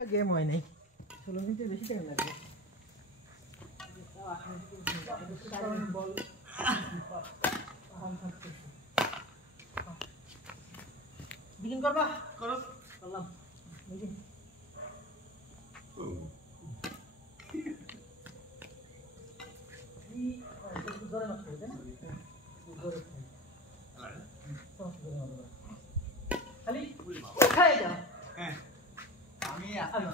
Game হয় নাই 16 মিনিটে বেশি টাইম লাগবে বল বিগিন করবা করো করলাম বিগিন এই জোরে মারতে হবে না জোরে খালি খাই দাও হ্যাঁ আমি আসলে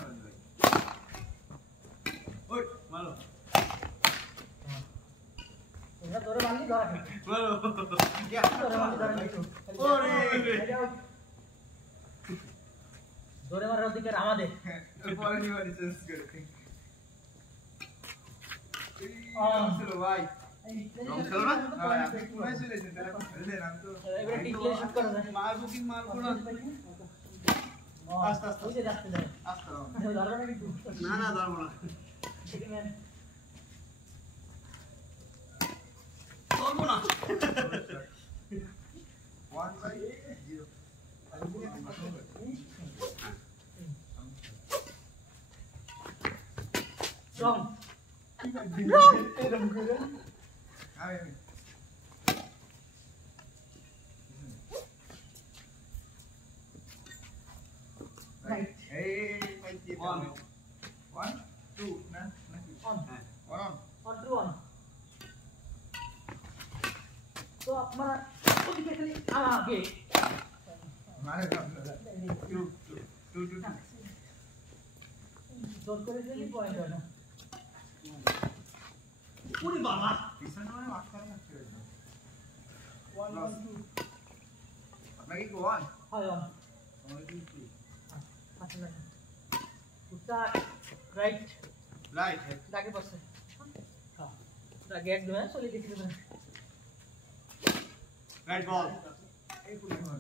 ওই মারো তোমরা ধরে বাঁধি ধরা মারো কি ধরে বাঁধি ধরা ওরে ধরে মারার অধিকার আমাদের পরে নিবানি চেঞ্জ করে চলো ভাই চলো না আপনি কোথায় চলেছেন তাহলে খেললেন আমি তো এবারে টিকলে শুট করে মার বুকিং মারবো না আস্তে আস্তে ওই যে রাস্তা যায় আস্তে ধরো না না ধরবো না ঠিক আছে ধরবো না 1/0 রং এরকম করে আমি right hey 1 2 na on on 2 on तो हमारा ओके खाली आगे मारे 2 जोर করে দিলি পয়েন্ট হয় না পুরি বাবা পিছনে মানে মার করে রাখতে হবে 1 2 আপনাকে কি 1 হয় 1 only 2 अच्छा उसका राइट आगे बस हां पूरा गेट जो है सोली दिख रहा है राइट बॉल ए पूरी मार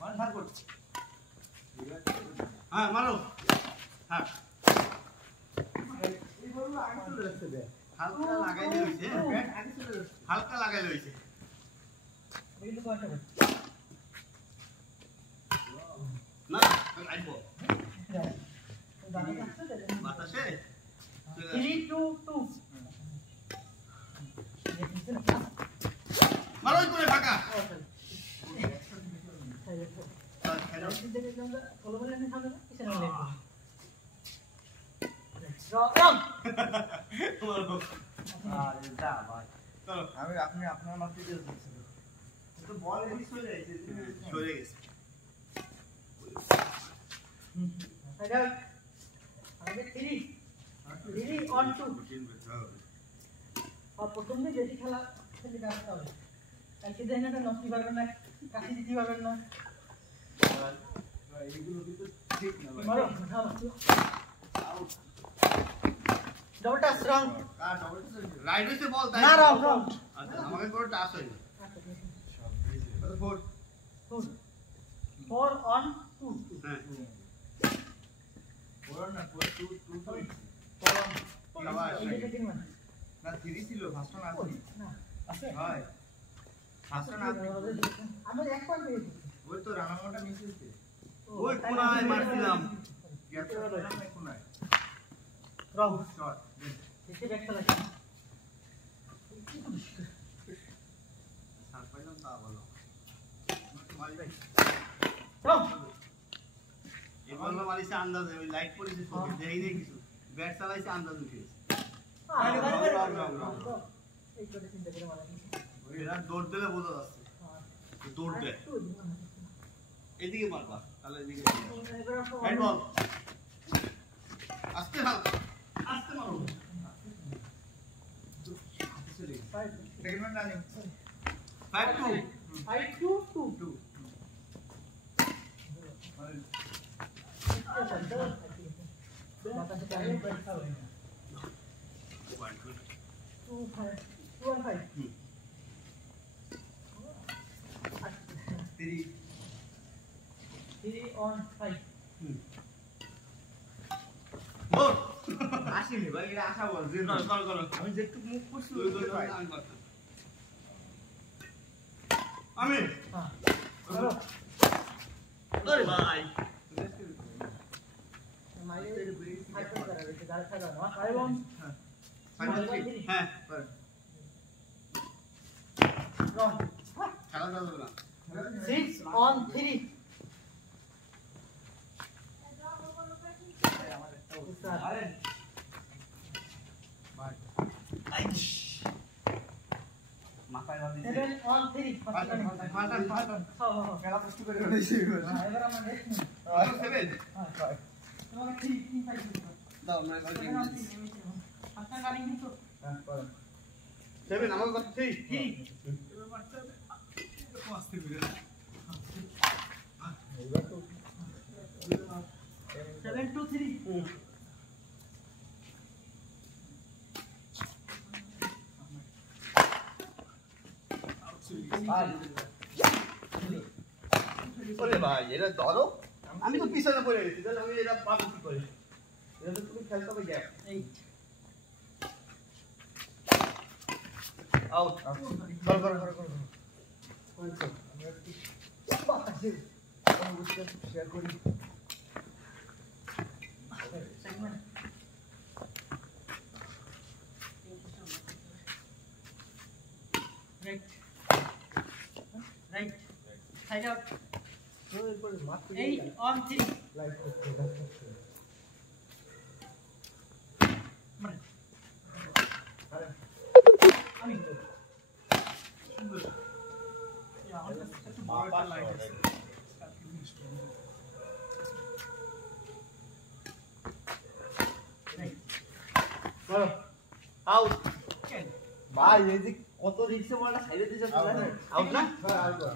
वन मार बोल हां मारो हां এই বল আগে চলে যাচ্ছে বে হালকা লাগাই লইছে ব্যাট আগে চলে যাচ্ছে হালকা লাগাই লইছে এই তো কয়টা না রাইট বল বাতাসে 3 2 2 মারো করে ফাঁকা খেলো দিকে আমরা ফলো বলে না সামনে পিছনে লেগ রং আরে যা ভাই চলো আমি আপনি আপনার মারতে দিয়েছেন তো বল এদিকে চলে যাইছে চলে গেছে Right out. आगे 3 on 2 और প্রথম দিন যেটি খেলা খেলে রাখতে হবে কাকে দেন এটা নষ্ট করবেন না কাকে দিতে পারবেন না এইগুলো কিন্তু ঠিক না ভাই মারো আউট ডবল টাচ রং ডবল টাচ রাইট হইছে বল তাই না রং আচ্ছা আমাকে পুরো টাচ হইছে আচ্ছা 4 on 2 হ্যাঁ না 4 2 2 না 3 ছিল ফার্স্ট না না আছে হয় ফার্স্ট না আমরা এক পয়েন্ট পেয়েছি ওই তো রানামাটা মিস হইছে ওই কোনায় মারছিলাম গ্যাপ না কোনায় রং শট এসে ব্যাক চলে আসে সার পাইলাম তা বলো মারি ভাই রং এই বল মারিছে আন্দাজে ওই লাইট পড়েছে চোখে দেই নেই কিছু ব্যাট চালাইছে আন্দাজ উঠেছে আরে এই করে চিন্তা করে মারা ওইরা দৌড় দিলে বোঝা যাচ্ছে দৌড় দে এদিকে মারবা তাহলে এদিকে রাইট বল আস্তে হালকা আস্তে মারো সেকেন্ড ম্যান রানিং 5-2 बाता से टाइम पर अच्छा होगा 2 1 5 3 on 5 बोल আসেনি ভাই এটা আশা বল যে করো আমি যে একটু মুখ করছি ওই জন্য আমি করতাম আমি হ্যাঁ করো আরে ভাই হ্যাঁ খেলা যাবে না 6 on 3 মাথায় বাঁধি 7 on 3 পাল্টান খেলা কষ্ট করে রয়েছে এবার আমরা নেক্সট নিই 7 হ্যাঁ তোমাকে 3 5 দাও আমরা করে দিই আপনার গাড়ি কিন্তু হ্যাঁ করো 7 আমার কত 3 7 to 3 ওরে ভাই এটা ধরো আমি তো পিছনে পড়ে গেছি তাহলে আমি এটা পাবো কি করে এটা তো তুমি খেলতে হবে গ্যাপ 8 আউট করো করো করো করো শেয়ার করি right side out তো এরপর মাছ 8 on 3 লাইক করতে আমি আউট ভাই এই যে কত রিক্সে বলটা সাইডে দিয়ে যাচ্ছে আউট না হ্যাঁ আউট না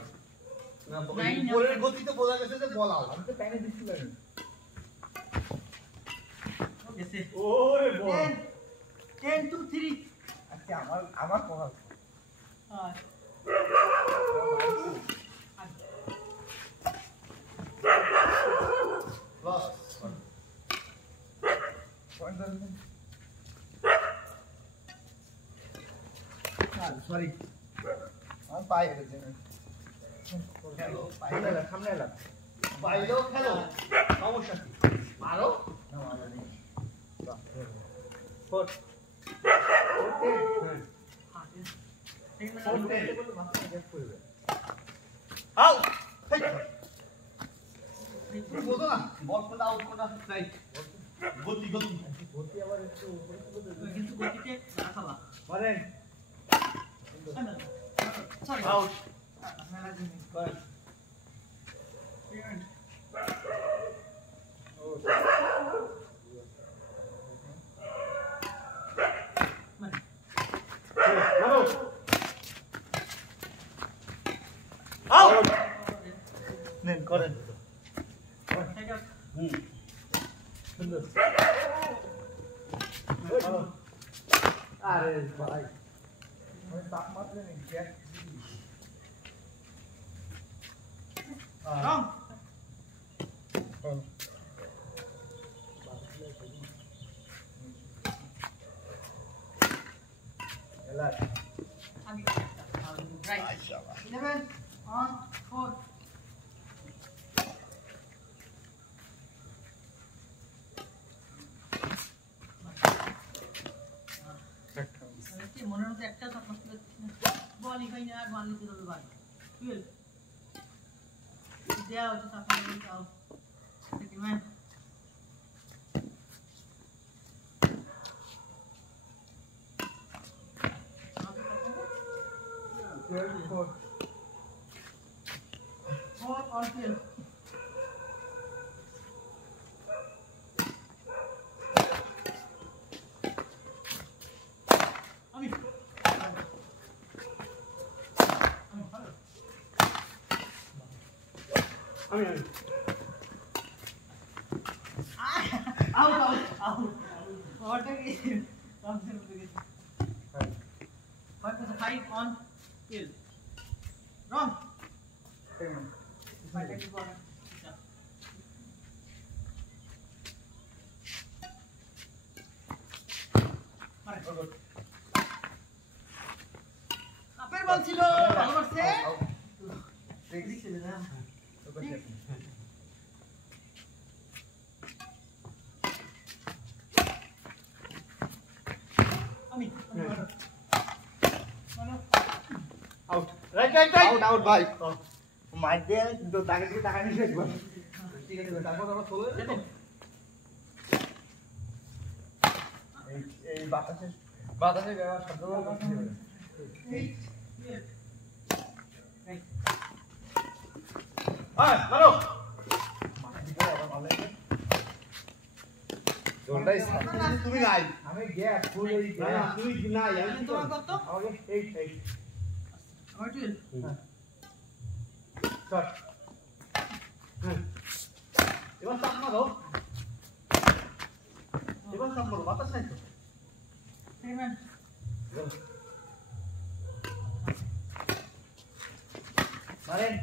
বলের গতিতে বোঝা গেছে যে বল আউট আমি তো টাইনে দিছিলাম গেছে ওরে বল 10 to 3 আচ্ছা আমার কথা হ্যাঁ লস পয়েন্ট সরি আমি পাই গেছে খেলো সামনে এলাম বাইরেও খেলো সমস্যা কি মারো না মারো নেই ফোর আউট বোঝো না বল কোনটা আউট কোনটা রাইট গতি গতি গতি আবার একটু কিন্তু গতিতে রাখাবা বলেন সরি আউট বল আউট নেন করেন সুন্দর আরে ভাই তাপমাত্রা নেই রং আমি রাইট 11 on 4 মনের মধ্যে একটা বলই হয় না আর মারলে তো তবে ভাই টুয়েলভ দেওয়া হচ্ছে তারপরে যাও দেখি ম্যাম Four on 12. আমি out. What again? What was the 5 on 12? Wrong. কাপের বল ছিল ভালো করছে right right right out out ভাই মার দিয়ে তো তাকে দিকে টাকা নিয়ে আসবো ঠিক আছে তারপর আমরা চলে যাবো এই বাতাসে শব্দ এই মারো জলটাই তুমি নাই আমি গ্যাপ ফুল এই না তুমি নাই আমি কি তোমার করব? কত আমাকে এই আমার 12 শট হ্যাঁ। এবার চাপ মারো এবার চাপ মারো বাতাস নাই তো পেমেন্ট মারেন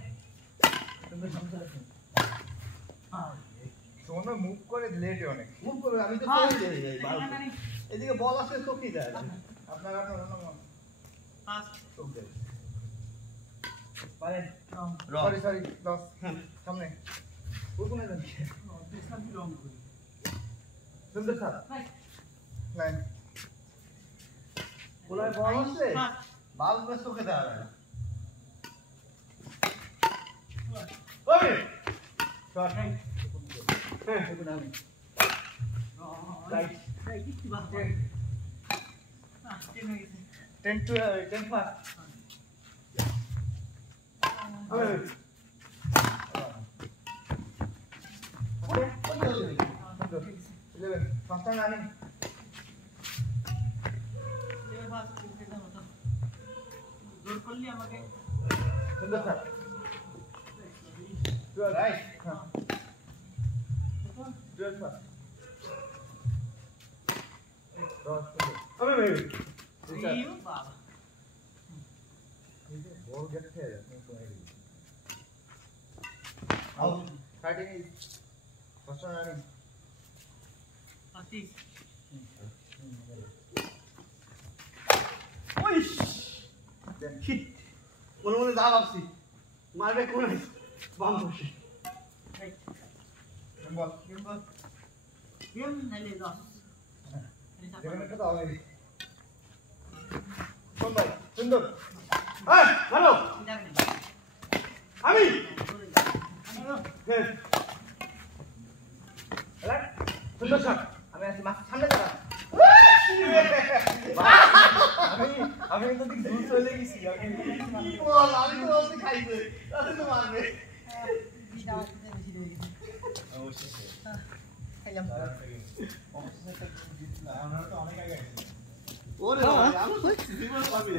তুমি সমস্যা আছে সোনা মুভ করে লেট অনেক মুভ করবে আমি তো হ্যাঁ। চলে যাই বাল এদিকে বল আসলে চোখই যায় আপনার পাস চোখ দেয় মারেন রং। সরি লস সামনে ওই কোনে যান ডিসকাউন্ট কি রং করি সুন্দর স্যার রাইট লাইন কোলায় বল আসলে পাস বাল বেশ চোখে দেওয়া যায় না ওই শট রাইট হ্যাঁ দেখুন আমি রাইট রাইট কি বাস টেন হয়ে গেছে 10 to 10 পাস ওই ওকে 11 first time running level pass করতে মতো জোর করলি আমাকে সুন্দর স্যার 12 রাইট হ্যাঁ 12 পাস আমি ভাই ইউ বাবা বল গেট খেয়ে যাচ্ছে out fighting is first time running পাতিস ওই শিট মনে মনে যা ভাবছি মারবে কোন বাম বসে right ball game ball game নাইলে লস দেখেন এটা তো হবে কোন ভাই সুন্দর এই মারো আমি হ্যাঁ রাইট সুন্দর শট আমি আছি মাছ সামনে দাঁড়া আমি তো দিক দূর চলে গেছি কি বল আমি তো বলতে খাইছে তাতে তো মারবে ওরে বাবা আমি তো জীবন পাবি